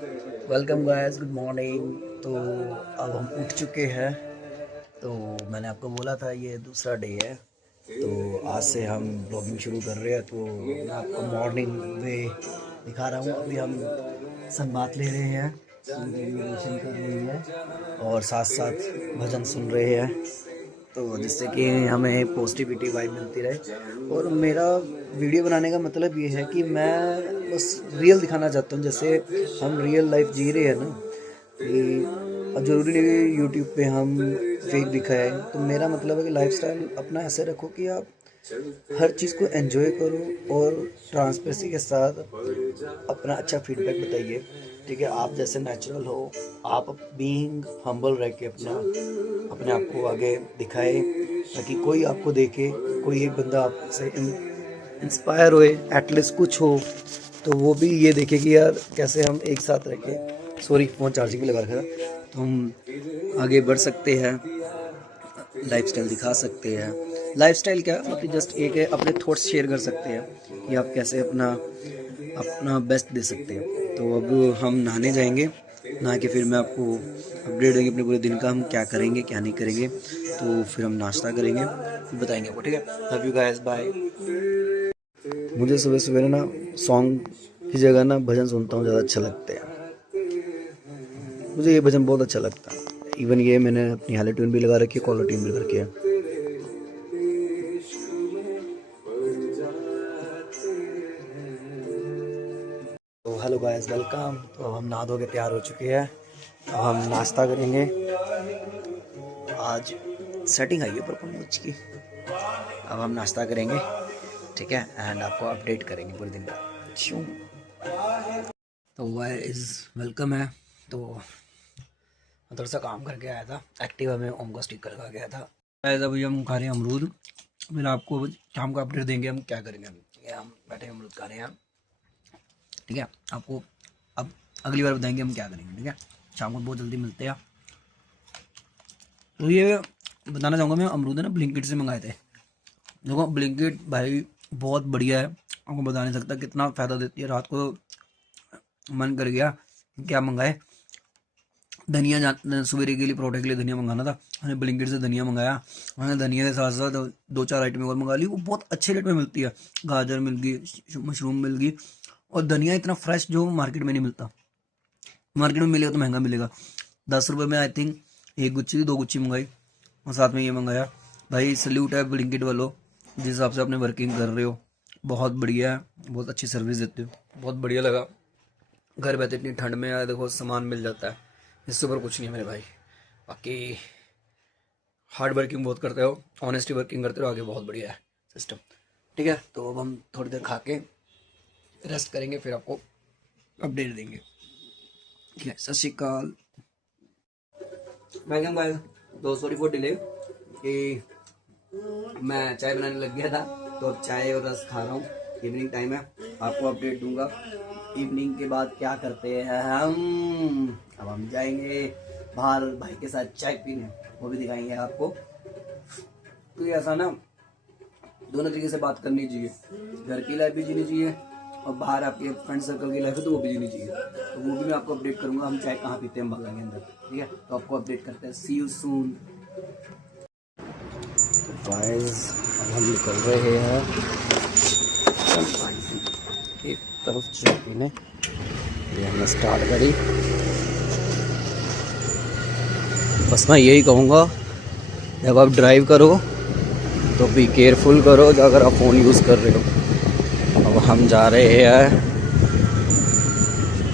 Welcome guys, good morning. तो अब हम उठ चुके हैं। तो मैंने आपको बोला था ये दूसरा डे है, तो आज से हम ब्लॉगिंग शुरू कर रहे हैं। तो मैं आपको मॉर्निंग वे दिखा रहा हूँ। अभी हम सन बात ले रहे हैं, सूर्य की रोशन कर रही है और साथ साथ भजन सुन रहे हैं, तो जिससे कि हमें पॉजिटिविटी वाइब मिलती रहे। और मेरा वीडियो बनाने का मतलब ये है कि मैं बस रियल दिखाना चाहता हूँ, जैसे हम रियल लाइफ जी रहे हैं ना, कि ज़रूरी नहीं है यूट्यूब पे हम फेक दिखाएं। तो मेरा मतलब है कि लाइफस्टाइल अपना ऐसे रखो कि आप हर चीज़ को एंजॉय करो और ट्रांसपेरेंसी के साथ अपना अच्छा फीडबैक बताइए। ठीक है, आप जैसे नेचुरल हो, आप बीइंग हम्बल रह के अपने आप को आगे दिखाए, ताकि कोई आपको देखे, कोई एक बंदा आपसे इंस्पायर होए, एटलीस्ट कुछ हो, तो वो भी ये देखे कि यार कैसे हम एक साथ रह के, सॉरी फ़ोन चार्जिंग में लगा रखा था, तो हम आगे बढ़ सकते हैं, लाइफस्टाइल दिखा सकते हैं। लाइफस्टाइल क्या मतलब जस्ट एक है, अपने थॉट्स शेयर कर सकते हैं कि आप कैसे अपना बेस्ट दे सकते हैं। तो अब हम नहाने जाएंगे, नहा के फिर मैं आपको अपडेट देंगे अपने पूरे दिन का, हम क्या करेंगे क्या नहीं करेंगे। तो फिर हम नाश्ता करेंगे, फिर बताएंगे आपको। ठीक है, लव यू गाइस, बाय। मुझे सुबह सुबह ना सॉन्ग की जगह ना भजन सुनता हूँ, ज़्यादा अच्छा लगता है। मुझे ये भजन बहुत अच्छा लगता है। इवन ये मैंने अपनी हाले ट्यून भी लगा रखी है, कॉलर ट्यून भी लगा रखी है। तो हेलो गाइस, वेलकम। तो हम नहा धो के तैयार हो चुके हैं, अब हम नाश्ता करेंगे। आज सेटिंग आई है पर मुझ की। अब हम नाश्ता करेंगे, ठीक है, एंड आपको अपडेट करेंगे पूरे दिन का। तो वाइज वेलकम है। तो थोड़ा सा काम करके आया था, एक्टिवा में ओम का स्टिकर लगा गया था। अभी हम खा रहे हैं अमरूद, फिर आपको शाम को अपडेट देंगे हम क्या करेंगे। हम बैठे अमरूद खा रहे हैं, ठीक है। आपको अब अगली बार बताएंगे हम क्या करेंगे, ठीक है। शाम को बहुत जल्दी मिलते हैं। तो ये बताना चाहूँगा, मैं अमरूद है ना ब्लिंकिट से मंगाए थे। देखो ब्लिंकिट भाई बहुत बढ़िया है, आपको बता नहीं सकता कितना फ़ायदा देती है। रात को मन कर गया क्या मंगाए, धनिया सवेरे के लिए परोठे के लिए धनिया मंगाना था, मैंने ब्लिंकिट से धनिया मंगाया। मैंने धनिया के साथ साथ 2-4 आइटम और मंगा ली, वो बहुत अच्छे रेट में मिलती है। गाजर मिल गई, मशरूम मिल गई, और धनिया इतना फ्रेश जो मार्केट में नहीं मिलता। मार्केट में मिलेगा तो महंगा मिलेगा। 10 रुपये में आई थिंक 1 गुच्छी 2 गुच्छी मंगाई, और साथ में ये मंगाया। भाई सल्यूट है ब्लिंकिट वालों, जिस हिसाब से आपने वर्किंग कर रहे हो, बहुत बढ़िया है, बहुत अच्छी सर्विस देते हो, बहुत बढ़िया लगा। घर बैठे इतनी ठंड में यार देखो सामान मिल जाता है, इससे ऊपर कुछ नहीं है मेरे भाई। बाकी हार्ड वर्किंग बहुत करते हो, ऑनेस्टली वर्किंग करते हो, आगे बहुत बढ़िया है सिस्टम, ठीक है। तो अब हम थोड़ी देर खा के रेस्ट करेंगे, फिर आपको अपडेट देंगे, ठीक है। सत श्री अकाल। Welcome guys. तो सॉरी फॉर डिले, कि मैं चाय बनाने लग गया था, तो अब चाय और रस खा रहा हूँ। इवनिंग टाइम है, आपको अपडेट दूंगा इवनिंग के बाद क्या करते हैं हम। अब हम जाएंगे बाहर भाई के साथ चाय पीने, वो भी दिखाएंगे आपको। तो ऐसा ना दोनों तरीके से बात करनी चाहिए, घर की लाइफ भी जीनी चाहिए और बाहर आपके फ्रेंड सर्कल की लाइफ है तो वो भी जीनी चाहिए। तो वो भी मैं आपको अपडेट करूंगा, हम चाय कहाँ पीते हैं हम बांग्ला के अंदर, ठीक है। तो आपको अपडेट करते हैं, सी यू सून। तो गाइस अब हम निकल रहे हैं एक तरफ चाय पीने, ये हमने स्टार्ट करी। बस मैं यही कहूँगा, जब आप ड्राइव करो तो बी केयरफुल करो अगर आप फ़ोन यूज़ कर रहे हो। अब हम जा रहे हैं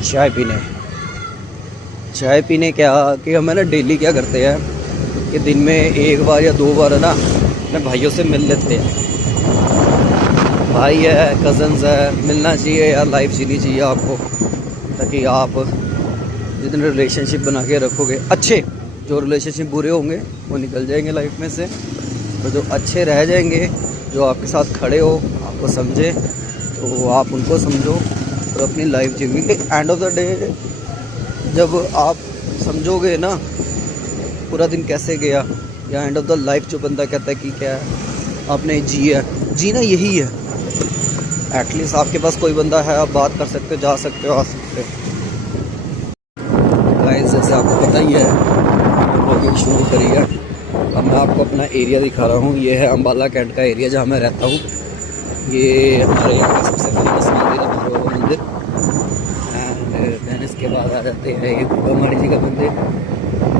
चाय पीने। चाय पीने क्या कि हम है ना डेली क्या करते हैं कि दिन में 1 बार या 2 बार है ना अपने भाइयों से मिल लेते हैं। भाई है, कज़न्स है, मिलना चाहिए यार, लाइफ जीनी चाहिए आपको, ताकि आप जितने रिलेशनशिप बना के रखोगे अच्छे, जो रिलेशनशिप बुरे होंगे वो निकल जाएंगे लाइफ में से, तो जो अच्छे रह जाएंगे, जो आपके साथ खड़े हो, आपको समझे, तो आप उनको समझो और अपनी लाइफ जियोगे। एंड ऑफ द डे जब आप समझोगे ना पूरा दिन कैसे गया, या एंड ऑफ द लाइफ जो बंदा कहता है कि क्या आपने जिया, जीना यही है। एटलीस्ट आपके पास कोई बंदा है, आप बात कर सकते हो, जा सकते हो, आ सकते हो। गाइस जैसे आपको पता ही है ब्लॉगिंग शुरू करी है। अब मैं आपको अपना एरिया दिखा रहा हूँ। ये है अम्बाला कैंट का एरिया जहाँ मैं रहता हूँ। ये हमारे यहाँ का सबसे फेमस मंदिर है भैरव बाबा मंदिर। एंड देन इसके बाद आ जाते हैं ये गुब्बामाड़ी जी का मंदिर,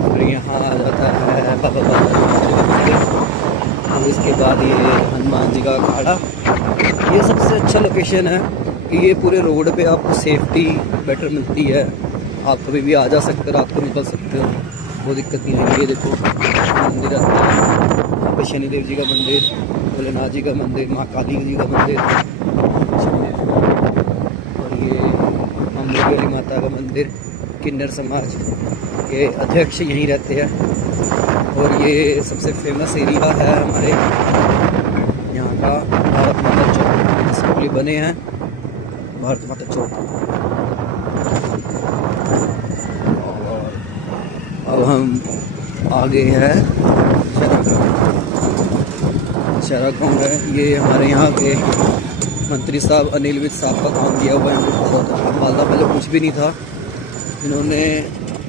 और यहाँ आ जाता है बाबा बालाजी का मंदिर, और इसके बाद ये हनुमान जी का अखाड़ा। ये सबसे अच्छा लोकेशन है कि ये पूरे रोड पे आपको सेफ्टी बेटर मिलती है। आप कभी भी आ जा सकते हो, रात को निकल सकते हो, वो दिक्कत नहीं है। ये देखो मंदिर आता है, यहाँ पे शनिदेव जी का मंदिर, भोलेनाथ जी का मंदिर, माँ काली जी का मंदिर, और ये अम्बेडकर वाली माता का मंदिर। किन्नर समाज के अध्यक्ष यहीं रहते हैं। और ये सबसे फेमस एरिया है हमारे यहाँ का भारत माता चौक, सिंपली बने हैं भारत माता चौक। और अब हम आगे हैं शहरा गाँव है। ये हमारे यहाँ के मंत्री साहब अनिल विज साहब का काम किया हुआ है। बहुत अम्बाला पहले कुछ भी नहीं था, इन्होंने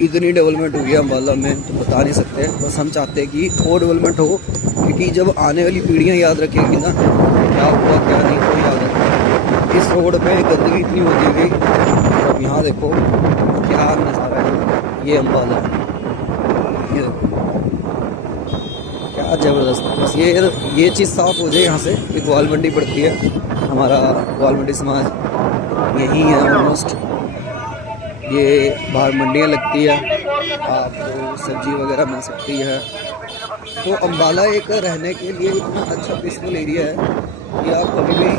इतनी डेवलपमेंट हुई है अम्बाला में तो बता नहीं सकते। बस हम चाहते हैं कि और डेवलपमेंट हो, क्योंकि जब आने वाली पीढ़ियाँ याद रखेंगी ना क्या हुआ क्या नहीं तो याद रखें। इस रोड पे गंदगी इतनी होती गई। अब यहाँ देखो क्या नज़ारा है, ये अम्बाला, ये देखो क्या ज़बरदस्त। बस ये चीज़ साफ़ हो जाए यहाँ से। एक ग्वाल मंडी पड़ती है, हमारा ग्वाल मंडी समाज यही है ऑलमोस्ट। ये बाहर मंडियाँ लगती है, आपको सब्जी वगैरह मिल सकती है। तो अम्बाला एक रहने के लिए इतना अच्छा पीसफुल एरिया है कि आप कभी भी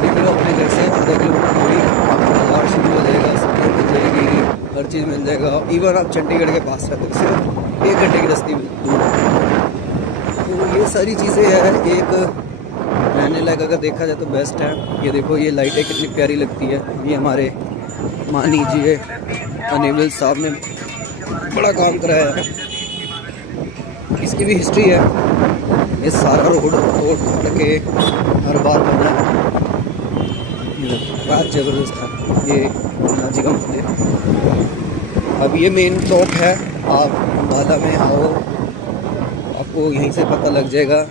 निकलो अपने घर से आधे किलोमीटर दूरी आपको बाजार शुरू हो जाएगा, सब्जी मिल जाएगी, हर चीज़ मिल जाएगा। इवन आप चंडीगढ़ के पास रहते हो, सिर्फ 1 घंटे की रास्ते दूर है। तो ये सारी चीज़ें हैं, एक रहने लायक अगर देखा जाए तो बेस्ट है। ये देखो ये लाइटें कितनी प्यारी लगती है। ये हमारे मान लीजिए अनिल साहब ने बड़ा काम कराया है, इसकी भी हिस्ट्री है। ये सारा रोड तोड़ फाड़ के हर बार बन रहा है, बहुत ज़बरदस्त है। ये भोलेनाथ जी का मंदिर। अब ये मेन चौक है, आप अम्बाला में आओ आपको यहीं से पता लग जाएगा।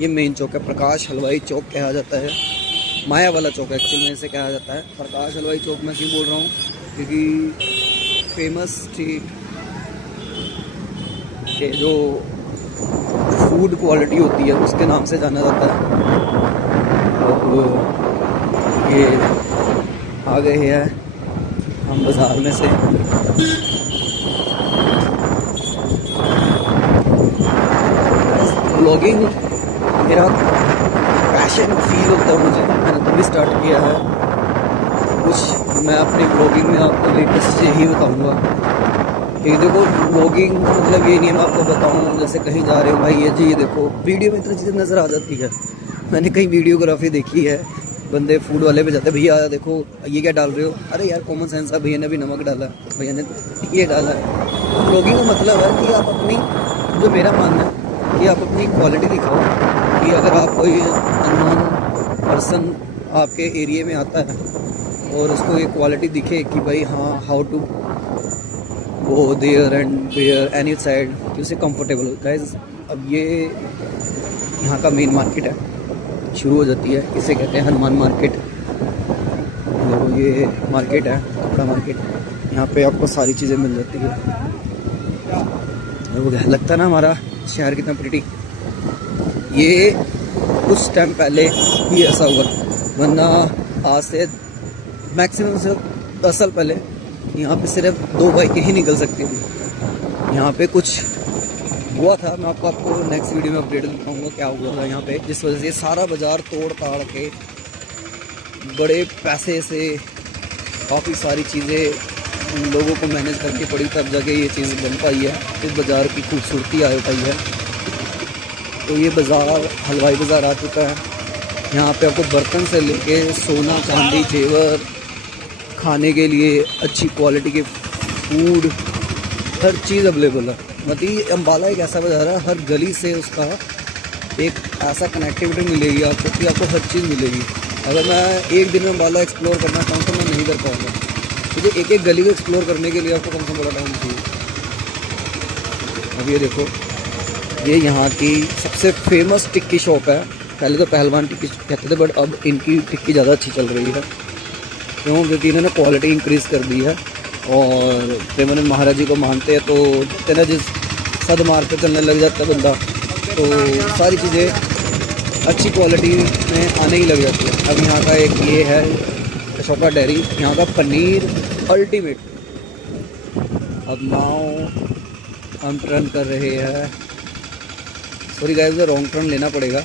ये मेन चौक है, प्रकाश हलवाई चौक कहा जाता है, माया वाला चौक एक्चुअली में इसे कहा जाता है। प्रकाश हलवाई चौक मैं क्यों बोल रहा हूँ, क्योंकि फेमस स्ट्रीट के जो फूड क्वालिटी होती है उसके नाम से जाना जाता है। और ये आ गए हैं हम बाज़ार में से। ब्लॉगिंग मेरा पैशन फील होता है मुझे, मैंने तभी स्टार्ट किया है। कुछ मैं अपनी ब्लॉगिंग में आपको लेटेस्ट यही बताऊंगा कि देखो ब्लॉगिंग मतलब ये नहीं है मैं आपको बताऊँ जैसे कहीं जा रहे हो भाई ये जी ये देखो वीडियो में इतनी चीज़ें नज़र आ जाती है। मैंने कहीं वीडियोग्राफी देखी है, बंदे फूड वाले पे जाते भैया देखो ये क्या डाल रहे हो, अरे यार कॉमन सेंस है, भैया ने भी नमक डाला, भैया ने ये डाला है। ब्लॉगिंग का मतलब है कि आप अपनी, जो मेरा मानना है कि आप अपनी क्वालिटी दिखाओ। कि अगर आप कोई अननोन पर्सन आपके एरिया में आता है और उसको ये क्वालिटी दिखे कि भाई हाँ how to go there and where any side कि उसे कंफर्टेबल हो। गाइस अब ये यहाँ का मेन मार्केट है, शुरू हो जाती है, इसे कहते हैं हनुमान मार्केट। देखो ये मार्केट है, कपड़ा मार्केट। यहाँ पे आपको सारी चीज़ें मिल जाती है। वो लगता है ना हमारा शहर कितना प्रिटी। ये कुछ टाइम पहले ही ऐसा हुआ, वरना आज से मैक्सिमम सिर्फ 10 साल पहले यहाँ पे सिर्फ 2 बाइकें ही निकल सकती थी। यहाँ पे कुछ हुआ था, मैं आपको नेक्स्ट वीडियो में अपडेट दिखाऊंगा क्या हुआ था यहाँ पे, जिस वजह से सारा बाज़ार तोड़ ताड़ के बड़े पैसे से काफ़ी सारी चीज़ें लोगों को मैनेज करनी पड़ी, तब जाके ये चीज़ बन पाई है, इस बाज़ार की खूबसूरती आ पाई है। तो ये बाज़ार हलवाई बाज़ार आ चुका है। यहाँ पे आपको बर्तन से लेके सोना चांदी जेवर, खाने के लिए अच्छी क्वालिटी के फूड, हर चीज़ अवेलेबल है। मतलब अम्बाला एक ऐसा बाज़ार है, हर गली से उसका एक ऐसा कनेक्टिविटी मिलेगी आपको कि आपको हर चीज़ मिलेगी। अगर मैं एक दिन में अम्बाला एक्सप्लोर करना चाहूँ तो मैं नहीं कर पाऊँगा, क्योंकि एक एक गली को एक्सप्लोर करने के लिए आपको कम से कम बड़ा टाइम चाहिए। अब ये देखो, ये यहाँ की सबसे फेमस टिक्की शॉप है। पहले तो पहलवान टिक्की कहते थे, बट अब इनकी टिक्की ज़्यादा अच्छी चल रही है, क्यों? क्योंकि इन्होंने क्वालिटी इंक्रीज़ कर दी है। और प्रेमानंद महाराज जी को मानते हैं, तो तेना जिस सद मार्ग पर चलने लग जाता है बंदा, तो सारी चीज़ें अच्छी क्वालिटी में आने ही लग जाती है। अब यहाँ का एक ये है अशोका डेयरी, यहाँ का पनीर अल्टीमेट। अब नाउ हम टर्न कर रहे हैं, सॉरी गाइस, तो रॉन्ग टर्न लेना पड़ेगा,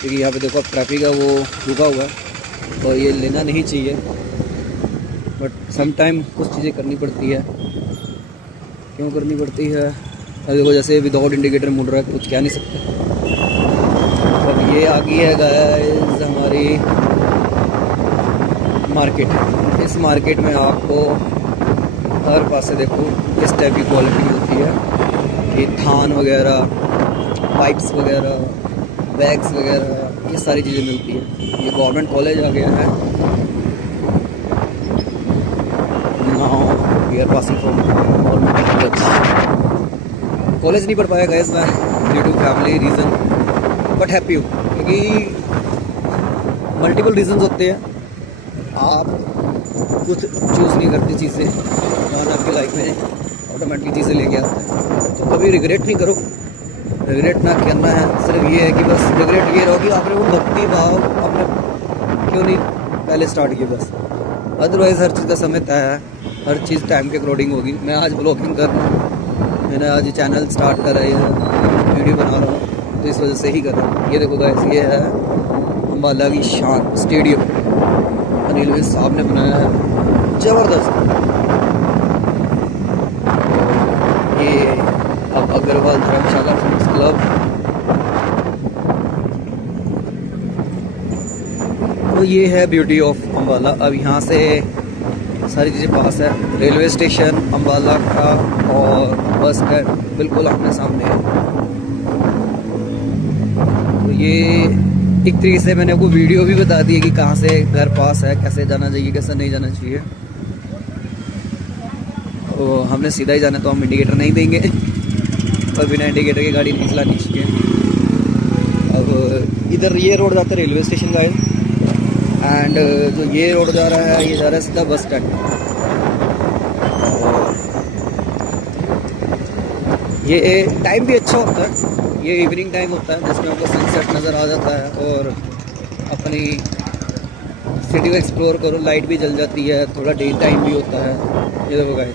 क्योंकि यहाँ पे देखो अब ट्रैफिक है वो रुका हुआ है, और ये लेना नहीं चाहिए, बट सम टाइम कुछ चीज़ें करनी पड़ती है। क्यों करनी पड़ती है? अब देखो जैसे विदाउट इंडिकेटर मुड़ रहा है, कुछ कह नहीं सकते। अब ये आ गई है गाइस हमारी मार्केट। इस मार्केट में आपको हर पास से देखो किस टाइप की क्वालिटी मिलती है। ये थान वगैरह, पाइप्स वगैरह, बैग्स वगैरह, ये सारी चीज़ें मिलती है। ये गवर्नमेंट कॉलेज आ गया है। Now we are passing from government college नहीं पढ़ पाया गाइस मैं, due to family reason, but happy हूँ, क्योंकि मल्टीपल रीजंस होते हैं। आप कुछ चूज़ नहीं करते चीज़ें, भगवान आपकी लाइफ में ऑटोमेटिकली चीज़ें लेके आते हैं। तो कभी रिग्रेट नहीं करो, रिग्रेट ना करना है। सिर्फ ये है कि बस रिग्रेट ये रहो कि आपने वो भक्ति भाव आपने क्यों नहीं पहले स्टार्ट किया, बस। अदरवाइज़ हर चीज़ का समय तय है, हर चीज़ टाइम के अकॉर्डिंग होगी। मैं आज ब्लॉगिंग कर रहा हूँ, मैंने आज चैनल स्टार्ट करा है, वीडियो बना रहा हूँ, तो इस वजह से ही कर रहा हूँ। ये देखो गाइस, ये है अम्बाला की शान स्टेडियम, अनिल विज साहब ने बनाया है, ज़बरदस्त। ये अब अग्रवाल धर्मशाला फ्रेंड्स क्लब, तो ये है ब्यूटी ऑफ अम्बाला। अब यहाँ से सारी चीज़ें पास है, रेलवे स्टेशन अम्बाला का और बस स्टैंड बिल्कुल आमने सामने है। तो ये एक तरीके से मैंने आपको वीडियो भी बता दी है कि कहाँ से घर पास है, कैसे जाना चाहिए, कैसे नहीं जाना चाहिए। तो हमने सीधा ही जाना, तो हम इंडिकेटर नहीं देंगे, और बिना इंडिकेटर की गाड़ी नहीं चलानी चाहिए। अब इधर ये रोड जाता है रेलवे स्टेशन का है, एंड जो ये रोड जा रहा है, ये जा रहा है सीधा बस स्टैंड। ये टाइम भी अच्छा होता है, ये इवनिंग टाइम होता है, जिसमें आपको सनसेट नज़र आ जाता है, और अपनी सिटी को एक्सप्लोर करो, लाइट भी जल जाती है, थोड़ा डे टाइम भी होता है। ये देखो गाइस,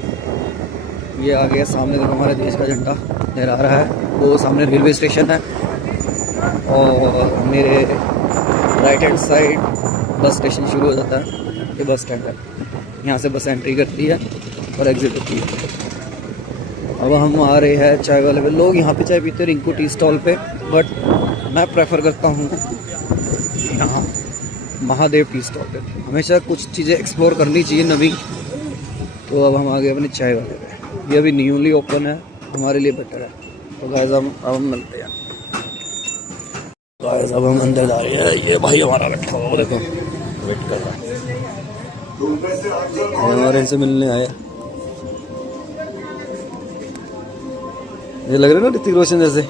ये आ गया सामने, देखो हमारे देश का झंडा लहरा रहा है, वो सामने रेलवे स्टेशन है, और मेरे right hand side bus station शुरू हो जाता है। ये बस स्टैंड है, यहाँ से बस एंट्री करती है और एग्जिट होती है। अब हम आ रहे हैं चाय वाले पे। लोग यहाँ पे चाय पीते हैं रिंकू टी स्टॉल पे, बट मैं प्रेफर करता हूँ यहाँ महादेव टी स्टॉल पे। हमेशा कुछ चीज़ें एक्सप्लोर करनी चाहिए नवी। तो अब हम आ गए अपने चाय वाले पे, ये अभी न्यूली ओपन है, हमारे लिए बेटर है। तो गाइस अब हम मिलते हैं। गाइस अब हम अंदर जा रहे हैं, ये भाई हमारा बैठा हुआ देखो, वेट कर रहा है, हमारे इनसे मिलने आए। ये लग रहा है ना ऋतिक रोशन जैसे।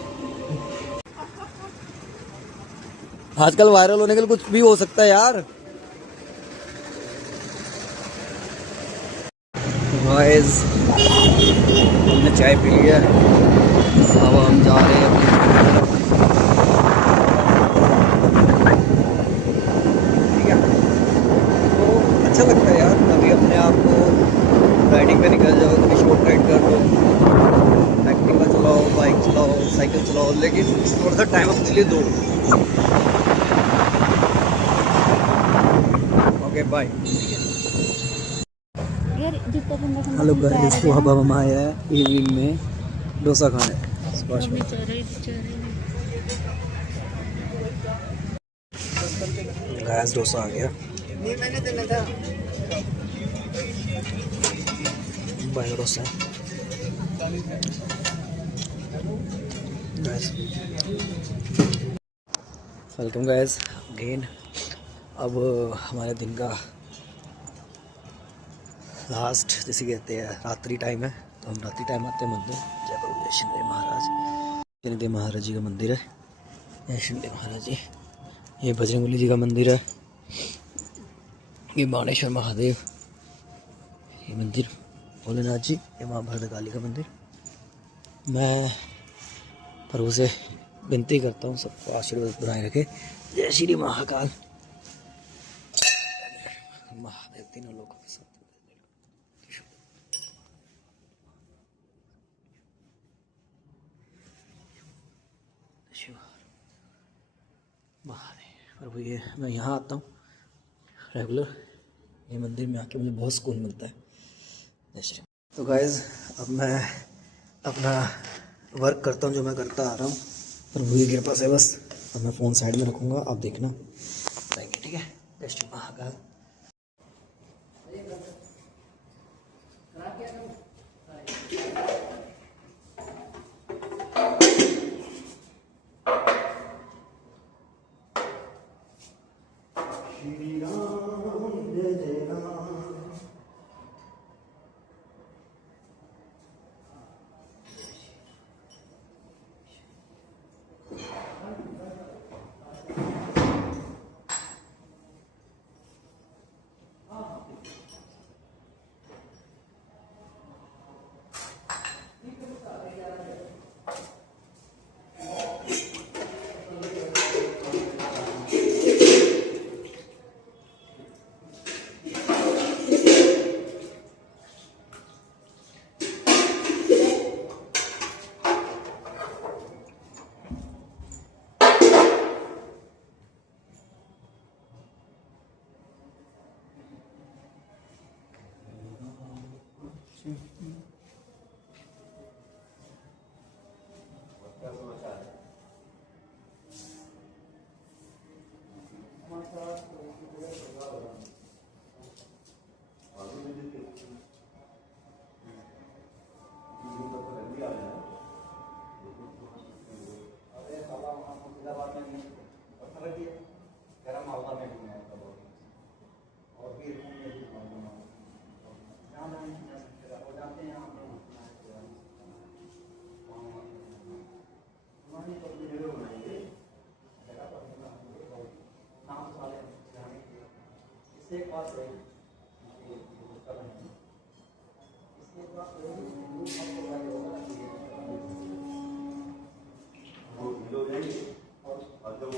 आजकल वायरल होने के लिए कुछ भी हो सकता है यार। गाइस हमने चाय पी लिया, अब हम जा रहे हैं अपने। तो अच्छा लगता है यार, कभी अपने आप को राइडिंग पे निकल जाओ, कभी शॉर्ट राइड कर लो, एक्टिवा चलाओ, बाइक चलाओ, साइकिल चलाओ, लेकिन थोड़ा सा टाइम अपने लिए दो। Okay bye. हेलो गाइस, तो अब हम आए हैं इवनिंग में डोसा खाने स्क्वाश में। गाइस डोसा आ गया, bye dosa guys. Welcome guys again. अब हमारे दिन का लास्ट जैसे कहते हैं रात्रि टाइम है, तो हम रात्रि टाइम आते हैं मंदिर। जय प्रभु शनिदेव महाराज, शनिदेव महाराज जी का मंदिर है। जय शनिदेव महाराज जी। ये बजरंगबली जी का मंदिर है। ये बाणेश्वर महादेव, ये मंदिर भोलेनाथ जी, ये माँ भद्रकाली का मंदिर। मैं प्रभु से विनती करता हूँ सबको आशीर्वाद बनाए रखे। जय श्री महाकाल महादेव, तीनों लोगों के साथ। महादेव प्रभु, ये मैं यहाँ आता हूँ रेगुलर, ये मंदिर में आके मुझे बहुत सुकून मिलता है। जय श्री। तो गाइज अब मैं अपना वर्क करता हूँ जो मैं करता आ रहा हूँ। प्रभु की कृपा से बस अब मैं फ़ोन साइड में रखूँगा, आप देखना रहेंगे, ठीक है। जय श्री महाकाल। श्री राम जय जय राम।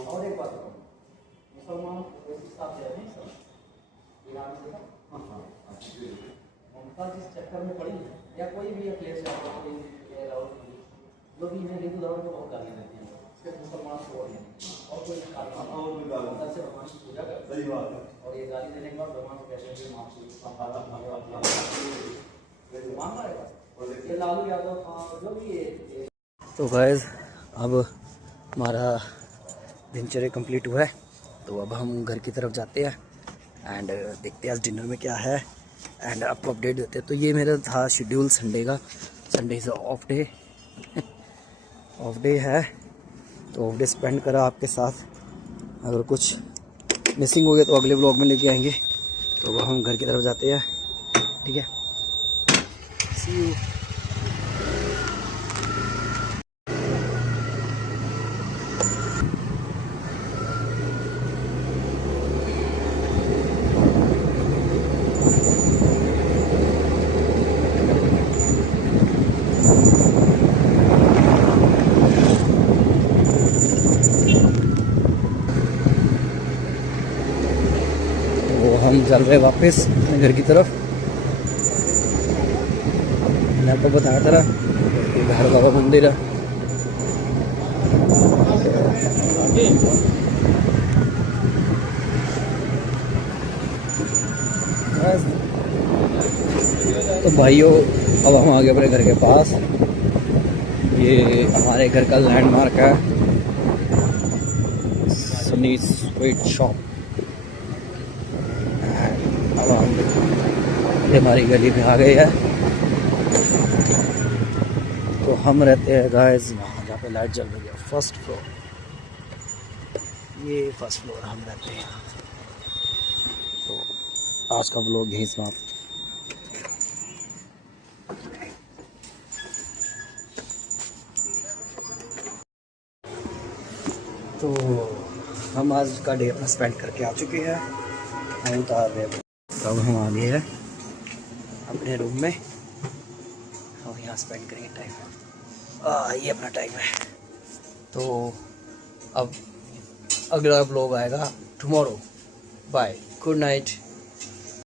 और एक बात मुसलमान उनका जिस चक्कर में पड़ी है, या कोई भी प्लेस है जो भी है, हिंदू धर्म को बहुत गाली देती है, सिर्फ मुसलमान को और कोई अंदर से भगवान की पूजा करते हैं। और ये गाली देने के बाद भगवान को कहते हैं ये लालू यादव जो भी है। तो गाइस अब हमारा दिनचर्या कंप्लीट हुआ है, तो अब हम घर की तरफ जाते हैं एंड देखते हैं आज डिनर में क्या है एंड आपको अपडेट देते हैं। तो ये मेरा था शेड्यूल संडे का। Sunday is of day of day है, तो ऑफ डे स्पेंड करा आपके साथ। अगर कुछ मिसिंग हो गया तो अगले व्लॉग में लेके आएंगे। तो अब हम घर की तरफ जाते हैं, ठीक है। सी यू। हम चल रहे वापस अपने घर की तरफ। मैंने आपको बताया था कि घर बाबा मंदिर है। तो भाइयों अब हम आ गए अपने घर के पास। ये हमारे घर का लैंडमार्क है, सनी स्वीट शॉप। अब हम हमारी गली में आ गए हैं। तो हम रहते हैं गाइस वहाँ जहाँ पे लाइट जल रही है, फर्स्ट फ्लोर। ये फर्स्ट फ्लोर हम रहते हैं। तो आज का व्लॉग यहीं समाप्त। तो हम आज का डे अपना स्पेंड करके आ चुके हैं, हम उतार रहे हैं। तो अब हम आ गए हैं अपने रूम में, हम यहाँ स्पेंड करेंगे टाइम। ये अपना टाइम है। तो अब अगला ब्लॉग आएगा टुमारो। Bye, good night.